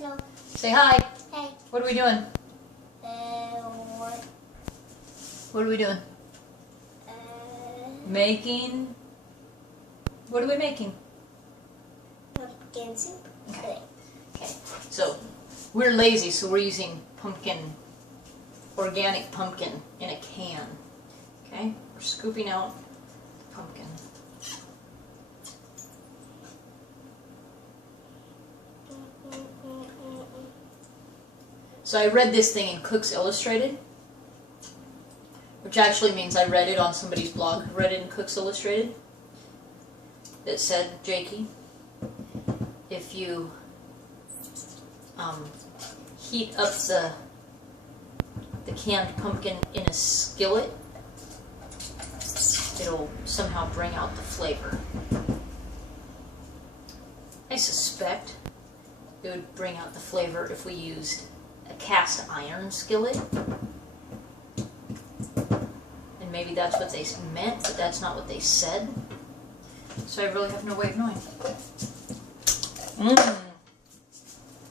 Hello. Say hi. Hey. What are we doing? What? What are we doing? Making... What are we making? Pumpkin soup. Okay. So, we're lazy, so we're using pumpkin, organic pumpkin in a can. Okay? We're scooping out pumpkin. So I read this thing in Cook's Illustrated, which actually means I read it on somebody's blog. I read it in Cook's Illustrated. That said, Jakey, if you heat up the canned pumpkin in a skillet, it'll somehow bring out the flavor. I suspect it would bring out the flavor if we used a cast iron skillet. And maybe that's what they meant, but that's not what they said. So I really have no way of knowing.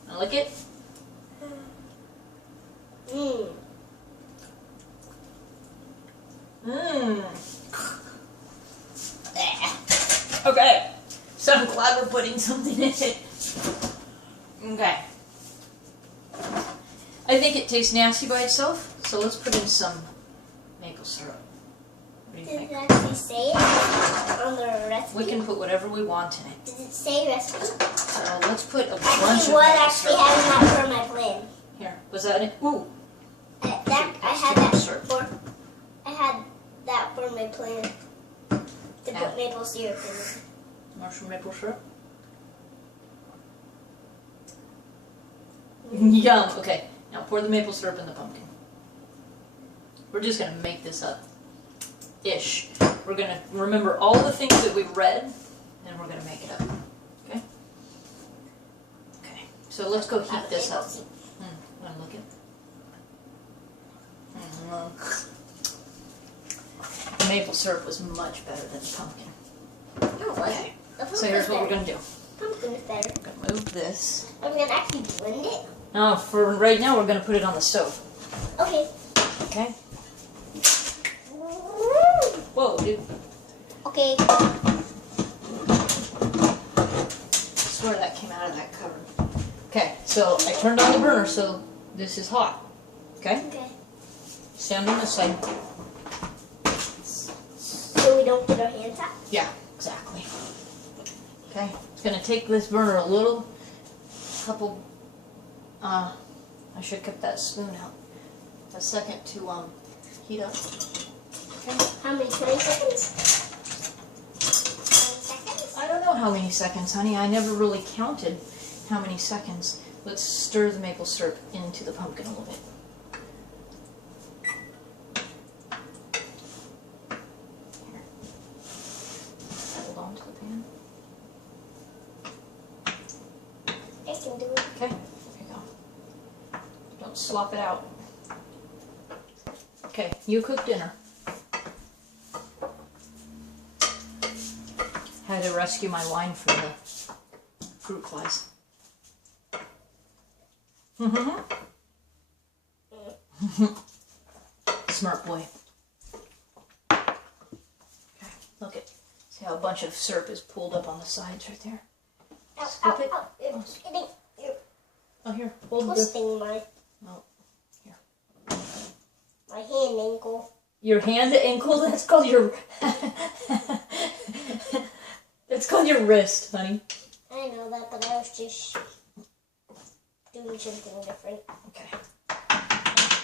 Wanna lick it? Okay. So I'm glad we're putting something in it. Okay. I think it tastes nasty by itself, so let's put in some maple syrup. What do you think? Did it actually say it on the recipe? We can put whatever we want in it. Did it say recipe? So let's put a bunch Actually, of what maple actually syrup. having that for my plan? Here, was that it? Ooh. I had that for my plan. To put maple syrup in it. Marshmallow maple syrup. Yum. Okay, now pour the maple syrup in the pumpkin. We're just going to make this up. Ish. We're going to remember all the things that we've read, and we're going to make it up. Okay? Okay, so let's go heat this up. Want to look at The maple syrup was much better than the pumpkin. Okay, so here's what we're going to do. Pumpkin is better. We're going to move this. Are we going to actually blend it? No, for right now we're going to put it on the stove. Okay. Okay? Whoa, dude. Okay. I swear that came out of that cover. Okay, so I turned on the burner, so this is hot. Okay? Okay. Stand on this side. So we don't get our hands out? Yeah, exactly. Okay, it's going to take this burner a couple, I should have kept that spoon out. A second to heat up. Okay. How many? 20 seconds? 20 seconds? I don't know how many seconds, honey. I never really counted how many seconds. Let's stir the maple syrup into the pumpkin a little bit. Here. Hold on to the pan. I can do it. Okay, there you go. Don't slop it out. Okay, you cook dinner. Had to rescue my wine from the fruit flies. Smart boy. Okay, look at, see how a bunch of syrup is pulled up on the sides right there. Scoop it. It's getting, Oh, here, hold the. twisting my Here. hand ankle. Your hand ankle? That's called your. That's called your wrist, honey. I know that, but I was just doing something different. Okay.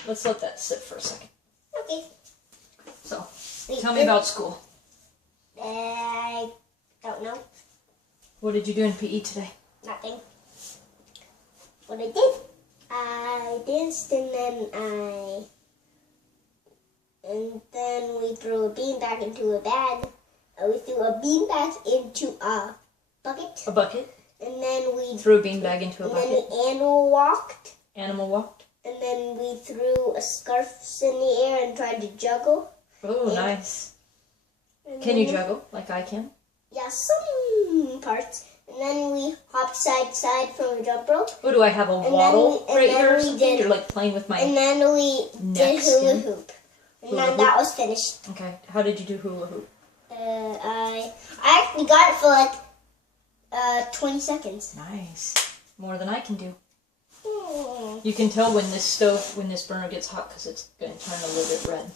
Let's let that sit for a second. Okay. So, Wait, tell me about school. I don't know. What did you do in PE today? Nothing. What I danced and then we threw a beanbag into a bag. We threw a beanbag into a bucket. A bucket? And then we Threw a beanbag into a and then bucket. we animal walked. Animal walked? And then we threw a scarf in the air and tried to juggle. Oh, nice. And Can you then- juggle like I can? Yeah, some parts. And And then we hopped side to side from a jump rope. Oh, do I have a waddle right here or something? You're like playing with my And then we did hula hoop. And then that was finished. Okay. How did you do hula hoop? I actually got it for like 20 seconds. Nice. More than I can do. You can tell when this burner gets hot because it's going to turn a little bit red.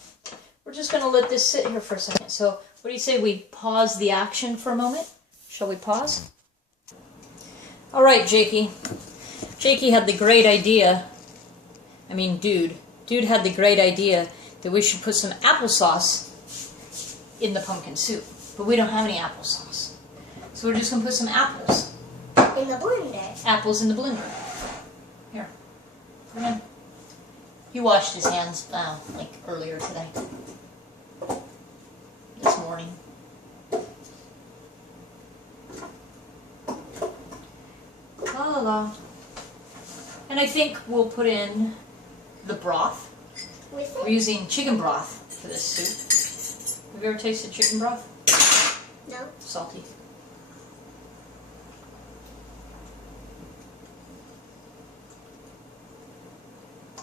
We're just going to let this sit here for a second. So what do you say we pause the action for a moment? Shall we pause? All right, Jakey. Jakey had the great idea. I mean, Dude. Dude had the great idea that we should put some applesauce in the pumpkin soup. But we don't have any applesauce. So we're just going to put some apples. In the blender. Apples in the blender. Here. Put 'em in. He washed his hands, like earlier today. This morning. La la la. And I think we'll put in the broth. We're using chicken broth for this soup. Have you ever tasted chicken broth? No. Salty.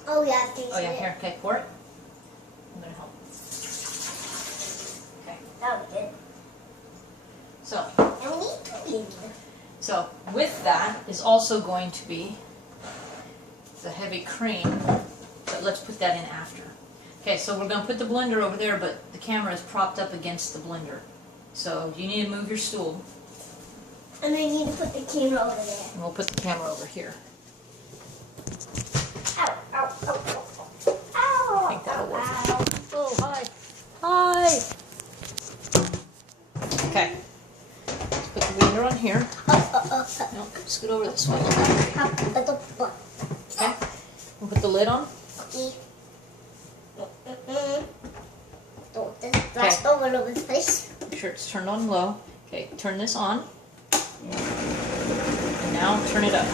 Oh yeah, I think Oh yeah, here, okay, pour it. I'm gonna help. Okay. That would be good. So, And we need pudding. so with that is also going to be the heavy cream, but let's put that in after. Okay, so we're gonna put the blender over there, but the camera is propped up against the blender. So you need to move your stool, And I need to put the camera over there. and we'll put the camera over here. Ow, ow, ow, ow. Ow, I think that'll work. ow. Oh, hi. Hi. Okay. Let's put the blender on here. No, scoot over this way. Okay. We'll put the lid on. Flashed over the place. Make sure it's turned on low. Okay, turn this on. And now turn it up.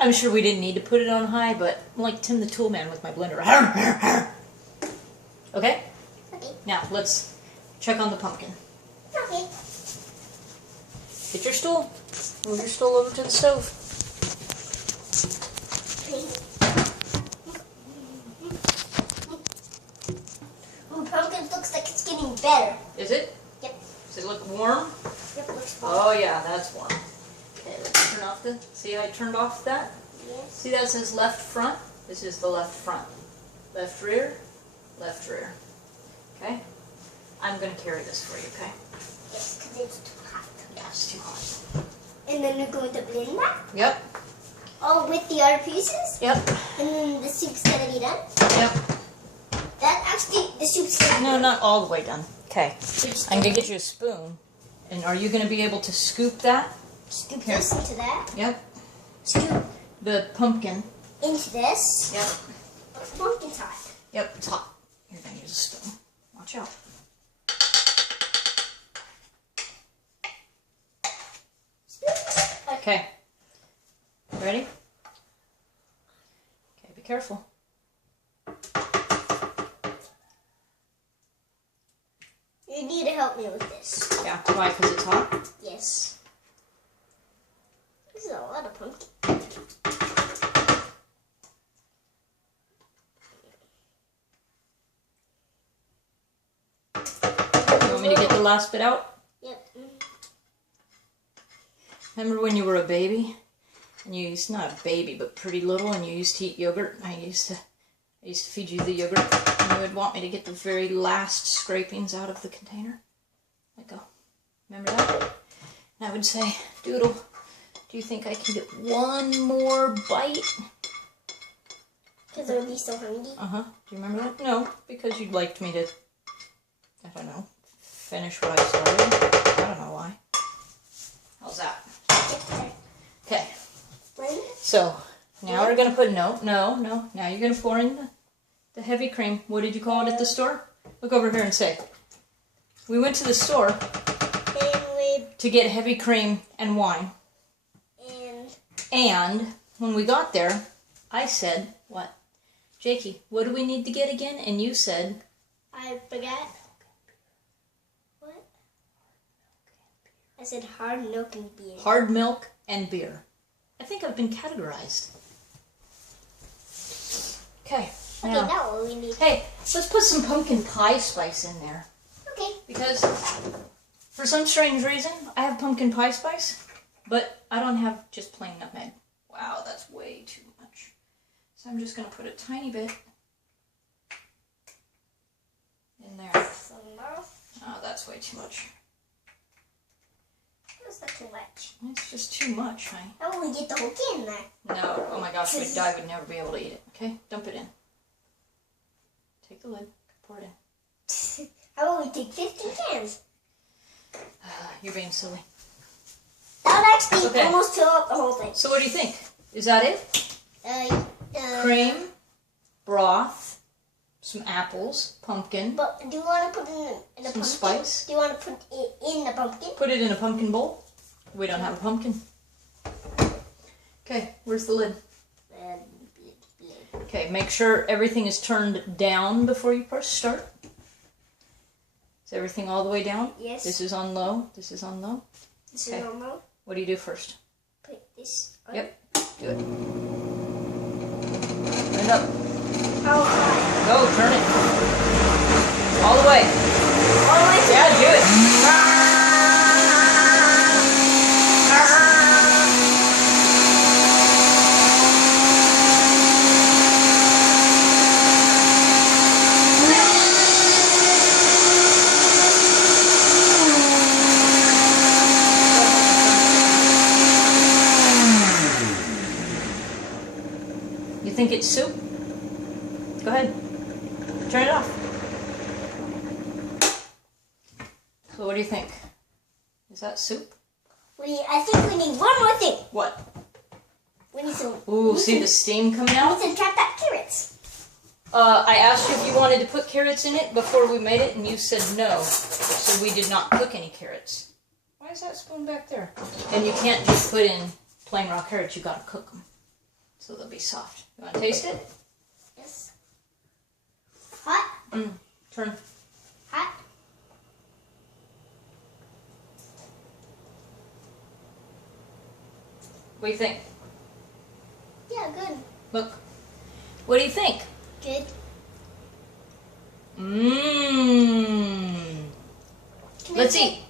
I'm sure we didn't need to put it on high, but I'm like Tim the Toolman with my blender. Okay? Okay. Now, let's check on the pumpkin. Okay. Get your stool. Move your stool over to the stove. Oh, pumpkin looks like it's getting better. Is it? Yep. Does it look warm? Yep, looks warm. Oh yeah, that's warm. Okay, let's turn off the, see how I turned off that? Yes. See that says left front? This is the left front. Left rear, left rear. Okay? I'm going to carry this for you, okay? Yes, because it's too hot. Yeah, it's too hot. And then you're going to blend that? Yep. Oh, with the other pieces? Yep. And then the soup's going to be done? Yep. That actually, the soup's going to be No, done. not all the way done. Okay. I'm going to get you a spoon. And are you going to be able to scoop that? Scoop Here. this into that. Yep. Scoop The pumpkin. into this. Yep. The pumpkin's hot. Yep, it's hot. You're going to use a spoon. Watch out. Okay. Ready? Okay, be careful. You need to help me with this. Yeah, why? Because it's hot? Yes. This is a lot of pumpkin. You want me to get the last bit out? Yep. Remember when you were a baby? And you used, not a baby, but pretty little, and you used to eat yogurt? I used to feed you the yogurt, and you would want me to get the very last scrapings out of the container. Let go. Remember that? And I would say, Doodle, do you think I can get one more bite? Because I would be so hungry. Uh-huh. Do you remember that? No, because you'd liked me to, I don't know, finish what I started. I don't know why. How's that? Okay. So, now we're going to put, no. Now you're going to pour in the The heavy cream. What did you call it at the store? Look over here and say. We went to the store to get heavy cream and wine. And when we got there, I said, what? Jakey, what do we need to get again? And you said... I forgot. What? I said hard milk and beer. Hard milk and beer. I think I've been categorized. Okay. Okay, Now, now what we need. hey, let's put some pumpkin pie spice in there. Okay. Because for some strange reason, I have pumpkin pie spice, but I don't have just plain nutmeg. Wow, that's way too much. So I'm just going to put a tiny bit in there. Some more. Oh, that's way too much. That's not too much. It's just too much, honey. How will we get the whole can there? No, oh my gosh, we'd die, we'd never be able to eat it. Okay, dump it in. Take the lid, pour it in. How about we take 15 cans? You're being silly. That would actually Okay. almost fill up the whole thing. So what do you think? Is that it? Cream, broth, some apples, pumpkin. But do you want to put it in a Some pumpkin? spice? Do you want to put it in the pumpkin? Put it in a pumpkin bowl. We don't have a pumpkin. Okay, where's the lid? Okay, make sure everything is turned down before you press start. Is everything all the way down? Yes. This is on low. This is on low. This Okay. is normal. What do you do first? Put this on. Yep. Do it. Turn it up. How high? Go, turn it. All the way. All the way to Yeah, do it. You think it's soup? Go ahead. Turn it off. So what do you think? Is that soup? I think we need one more thing. What? We need some. Ooh, see the steam coming We out? need to trap that carrots. I asked you if you wanted to put carrots in it before we made it, and you said no. So we did not cook any carrots. Why is that spoon back there? And you can't just put in plain raw carrots. You gotta cook them. So they'll be soft. You wanna taste it? Yes. Hot. Turn. Hot. What do you think? Yeah, good. Look. What do you think? Good. Mmm. Let's eat.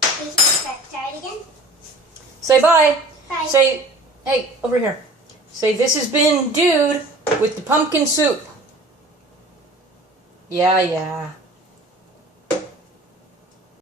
Can you try it again? Say bye. Bye. Say, hey, over here. Say, this has been Dude with the pumpkin soup. Yeah, yeah.